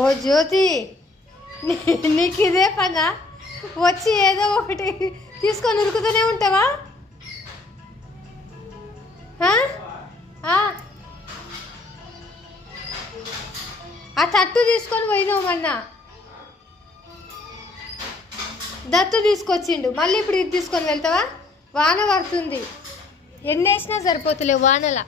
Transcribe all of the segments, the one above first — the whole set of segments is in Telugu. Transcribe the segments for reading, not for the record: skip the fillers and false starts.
ఓ జ్యోతి, నీకు ఇదే పనా? వచ్చి ఏదో ఒకటి తీసుకొని ఉరుకుతూనే ఉంటావా? ఆ తట్టు తీసుకొని పోయినావు మొన్న. దత్తు తీసుకొచ్చిండు, మళ్ళీ ఇప్పుడు ఇది తీసుకొని వెళ్తావా? వాన పడుతుంది, ఎన్ని వేసినా సరిపోతలేవు వానల.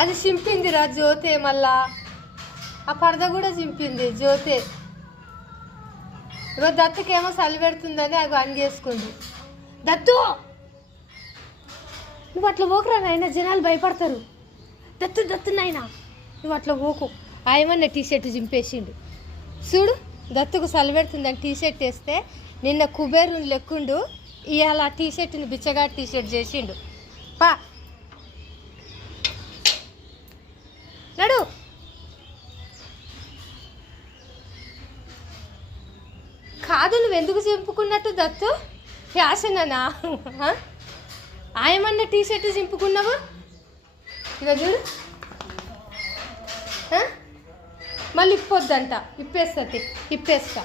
అది చింపిందిరా జ్యోతే, మళ్ళా ఆ పరద కూడా చింపింది జ్యోతే. ఈరోజు దత్తుకేమో చలి పెడుతుందని అవి అంగేసుకుంది. దత్తు నువ్వు అట్లా పోకురా నాయన, జనాలు భయపడతారు. దత్తు దత్తు నాయన నువ్వు అట్లా పోకు. ఆయమన్న టీషర్ట్ చింపేసిండు చూడు. దత్తుకు చలి పెడుతుందని టీషర్ట్ వేస్తే నిన్న కుబేరు లెక్కుండు, ఇవాళ ఆ టీషర్ట్ని బిచ్చగాడు టీషర్ట్ చేసిండు. పా నడు. కాదు, నువ్వు ఎందుకు చింపుకున్నట్టు దత్తు? ఫ్యాషన్ అనా? ఆయమన్న టీషర్ట్ చింపుకున్నావు. ఇక చూడు, మళ్ళీ ఇప్పొద్దంట. ఇప్పేస్తుంది, ఇప్పేస్తా.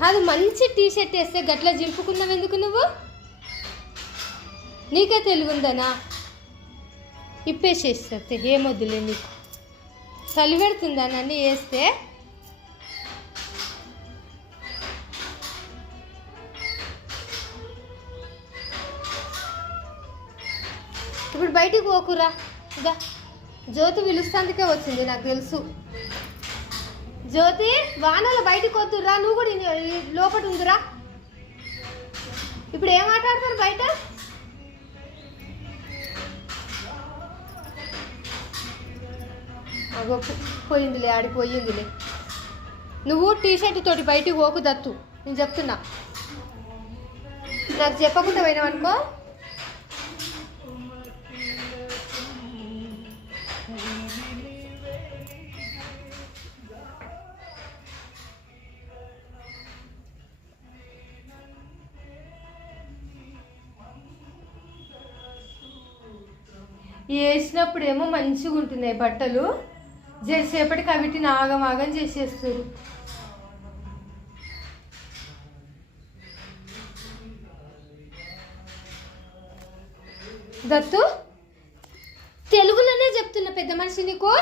కాదు, మంచి టీషర్ట్ వేస్తే గట్లా చింపుకున్నావు ఎందుకు నువ్వు? నీకే తెలుగుందనా? ఇప్పేసేస్తుంది, ఏమొద్దులే నీకు. చలి పెడుతుందా నన్ను వేస్తే? ఇప్పుడు బయటికి పోకురా. ఇదా జ్యోతి పిలుస్తాందుకే వచ్చింది, నాకు తెలుసు. జ్యోతి, వానలో బయటికి వద్దురా, నువ్వు కూడా లోపల ఉందిరా. ఇప్పుడు ఏం మాట్లాడతారు బయట? అగో పోయిందిలే, ఆడిపోయిందిలే. నువ్వు టీషర్ట్ తోటి బయటికి పోకు దత్తు, నేను చెప్తున్నా. నాకు చెప్పకుండా పోయినావనుకో. వేసినప్పుడేమో మంచిగా ఉంటున్నాయి బట్టలు, చేసేపటికి అవిటిని ఆగమాగం చేసేస్తారు. దత్తు, తెలుగులోనే చెప్తున్నా పెద్ద మనిషి నీకు.